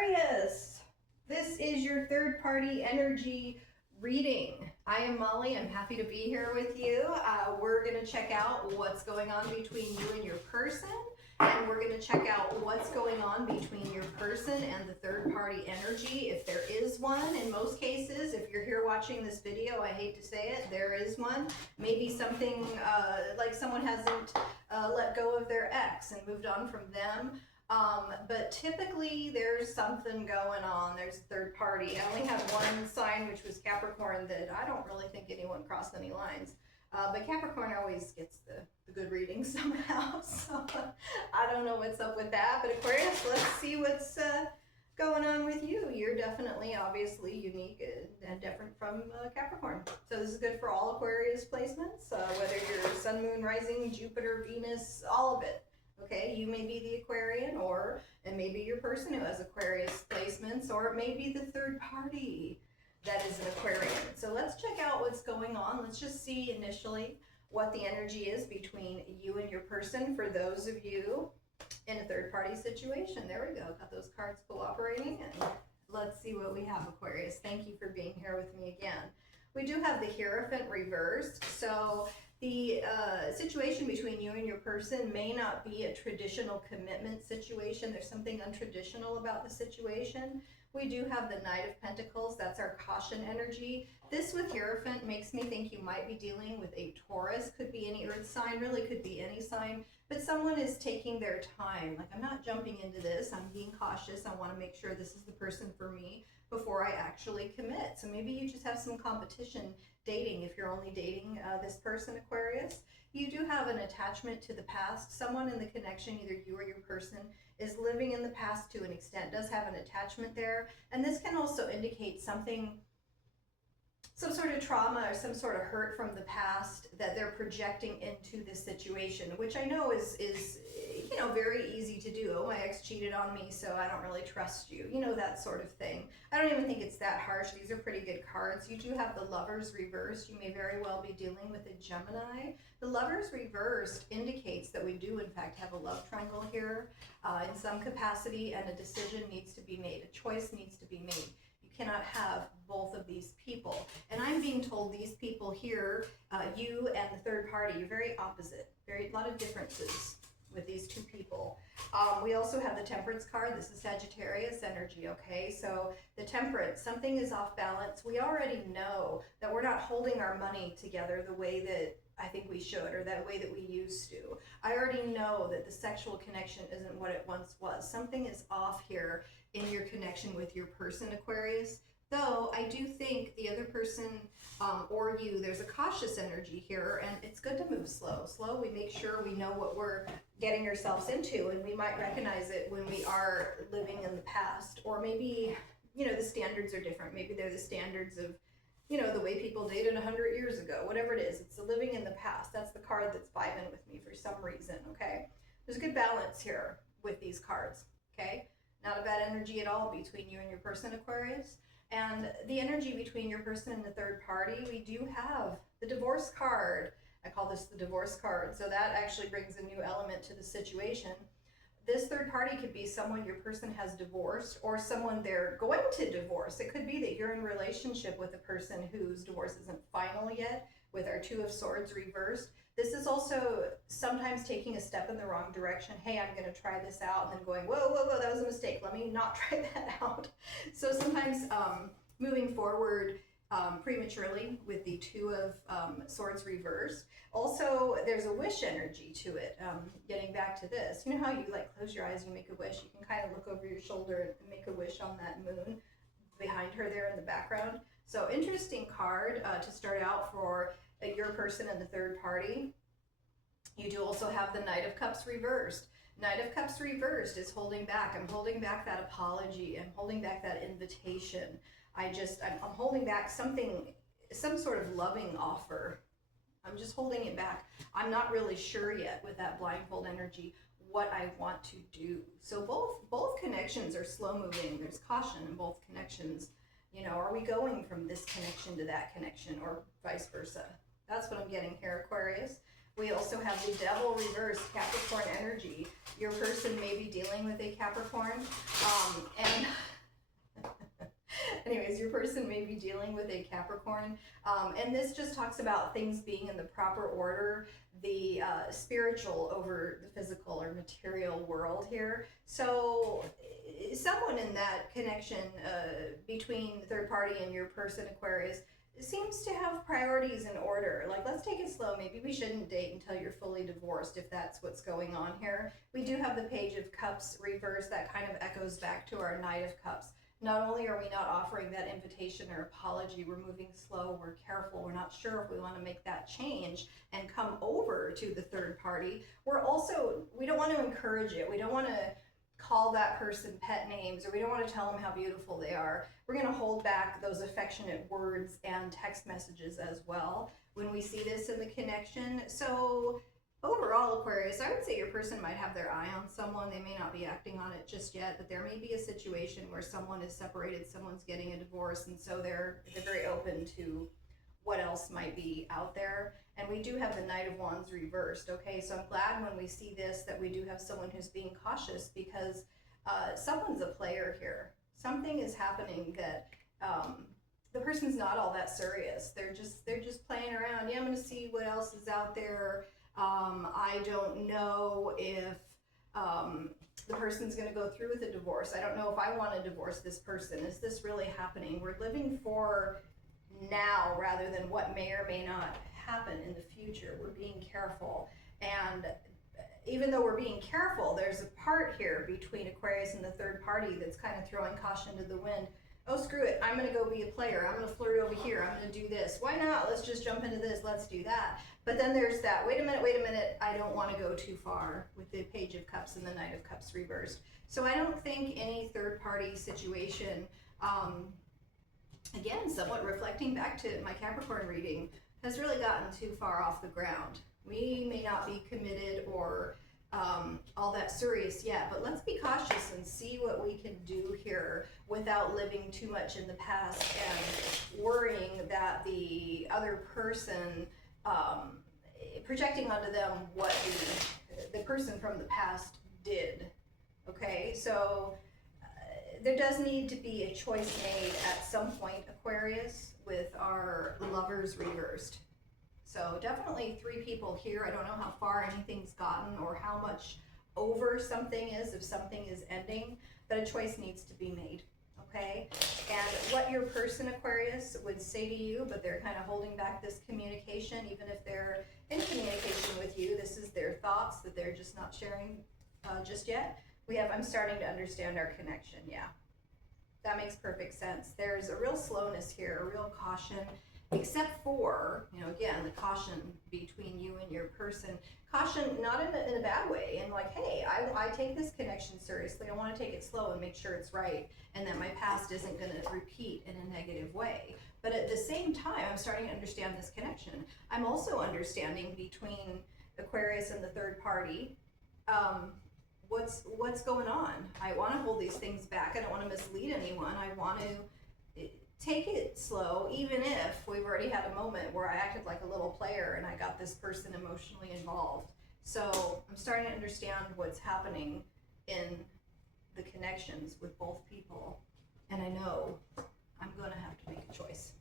Aquarius, this is your third party energy reading. I am Molly. I'm happy to be here with you. We're going to check out what's going on between you and your person, and we're going to check out what's going on between your person and the third party energy, if there is one. In most cases, if you're here watching this video, I hate to say it, there is one. Maybe something like someone hasn't let go of their ex and moved on from them. But typically there's something going on. There's a third party. I only had one sign, which was Capricorn, that I don't really think anyone crossed any lines. But Capricorn always gets the good reading somehow. So I don't know what's up with that. But Aquarius, let's see what's going on with you. You're definitely, obviously, unique and different from Capricorn. So this is good for all Aquarius placements, whether you're Sun, Moon, Rising, Jupiter, Venus, all of it. Okay, you may be the Aquarian, or it may be your person who has Aquarius placements, or it may be the third party that is an Aquarian. So let's check out what's going on. Let's just see initially what the energy is between you and your person for those of you in a third party situation. There we go, got those cards cooperating, and let's see what we have, Aquarius. Thank you for being here with me again. We do have the Hierophant reversed, so the situation between you and your person may not be a traditional commitment situation. There's something untraditional about the situation. We do have the Knight of Pentacles. That's our caution energy. This with Hierophant makes me think you might be dealing with a Taurus. Could be any earth sign, really could be any sign. But someone is taking their time. Like, I'm not jumping into this. I'm being cautious. I want to make sure this is the person for me before I actually commit. So maybe you just have some competition dating if you're only dating this person, Aquarius. You do have an attachment to the past. Someone in the connection, either you or your person, is living in the past to an extent, does have an attachment there. And this can also indicate something, some sort of trauma or some sort of hurt from the past that they're projecting into this situation, which I know is you know, very easy to do. Oh, my ex cheated on me, so I don't really trust you. You know, that sort of thing. I don't even think it's that harsh. These are pretty good cards. You do have the Lovers reversed. You may very well be dealing with a Gemini. The Lovers reversed indicates that we do, in fact, have a love triangle here in some capacity, and a decision needs to be made. A choice needs to be made. Cannot have both of these people. And I'm being told these people here, you and the third party, you're very opposite. A lot of differences with these two people. We also have the Temperance card. This is Sagittarius energy, okay? So the Temperance, something is off balance. We already know that we're not holding our money together the way that I think we should, or that way that we used to. I already know that the sexual connection isn't what it once was. Something is off here in your connection with your person, Aquarius. Though I do think the other person or you, there's a cautious energy here, and it's good to move slow. Slow, we make sure we know what we're getting ourselves into, and we might recognize it when we are living in the past. Or maybe, you know, the standards are different. Maybe they're the standards of, you know, the way people dated 100 years ago, whatever it is. It's the living in the past. That's the card that's vibing with me for some reason, okay? There's a good balance here with these cards, okay? Not a bad energy at all between you and your person, Aquarius. And the energy between your person and the third party, we do have the Divorce card. I call this the Divorce card. So that actually brings a new element to the situation. This third party could be someone your person has divorced, or someone they're going to divorce. It could be that you're in a relationship with a person whose divorce isn't final yet, with our Two of Swords reversed. This is also sometimes taking a step in the wrong direction. Hey, I'm going to try this out, and then going, whoa, whoa, whoa, that was a mistake. Let me not try that out. So sometimes moving forward prematurely with the Two of Swords reversed. Also, there's a wish energy to it. Getting back to this, you know how you like close your eyes, you make a wish. You can kind of look over your shoulder and make a wish on that moon behind her there in the background. So interesting card to start out for your person and the third party. You do also have the Knight of Cups reversed. Knight of Cups reversed is holding back. I'm holding back that apology. I'm holding back that invitation. I'm holding back something, some sort of loving offer. I'm just holding it back. I'm not really sure yet with that blindfold energy what I want to do. So both connections are slow moving. There's caution in both connections. You know, are we going from this connection to that connection, or vice versa? That's what I'm getting here, Aquarius. We also have the Devil reversed, Capricorn energy. Your person may be dealing with a Capricorn. And person may be dealing with a Capricorn. And this just talks about things being in the proper order, the spiritual over the physical or material world here. So someone in that connection between the third party and your person, Aquarius, seems to have priorities in order. Like, let's take it slow. Maybe we shouldn't date until you're fully divorced, if that's what's going on here. We do have the Page of Cups reversed. That kind of echoes back to our Knight of Cups. Not only are we not offering that invitation or apology, we're moving slow, we're careful, we're not sure if we want to make that change and come over to the third party. We don't want to encourage it. We don't want to call that person pet names, or we don't want to tell them how beautiful they are. We're going to hold back those affectionate words and text messages as well when we see this in the connection. So overall, Aquarius, I would say your person might have their eye on someone. They may not be acting on it just yet, but there may be a situation where someone is separated, someone's getting a divorce, and so they're very open to what else might be out there. And we do have the Knight of Wands reversed, okay? So I'm glad when we see this that we do have someone who's being cautious, because someone's a player here. Something is happening that the person's not all that serious. They're just playing around. Yeah, I'm going to see what else is out there. I don't know if the person's going to go through with a divorce. I don't know if I want to divorce this person. Is this really happening? We're living for now rather than what may or may not happen in the future. We're being careful. And even though we're being careful, there's a part here between Aquarius and the third party that's kind of throwing caution to the wind. Oh, screw it, I'm gonna go be a player, I'm gonna flirt over here, I'm gonna do this. Why not? Let's just jump into this, let's do that. But then there's that, wait a minute, I don't wanna go too far, with the Page of Cups and the Knight of Cups reversed. So I don't think any third party situation, again, somewhat reflecting back to my Capricorn reading, has really gotten too far off the ground. We may not be committed or all that serious yet, but let's be cautious and see what we can do here without living too much in the past and worrying that the other person, projecting onto them what the person from the past did. Okay, so there does need to be a choice made at some point, Aquarius, with our Lovers reversed. So definitely 3 people here. I don't know how far anything's gotten or how much over something is, if something is ending, but a choice needs to be made, okay? And what your person, Aquarius, would say to you, but they're kind of holding back this communication, even if they're in communication with you, this is their thoughts that they're just not sharing just yet. I'm starting to understand our connection, yeah. That makes perfect sense. There's a real slowness here, a real caution, except for, again, the caution between you and your person. Caution, not in a bad way, and like, hey, I take this connection seriously. I want to take it slow and make sure it's right, and that my past isn't going to repeat in a negative way. But at the same time, I'm starting to understand this connection. I'm also understanding between Aquarius and the third party, what's going on. I want to hold these things back. I don't want to mislead anyone. I want to take it slow, even if we've already had a moment where I acted like a little player and I got this person emotionally involved. So I'm starting to understand what's happening in the connections with both people. And I know I'm going to have to make a choice.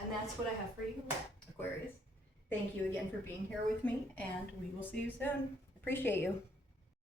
And that's what I have for you, Aquarius. Thank you again for being here with me, and we will see you soon. Appreciate you.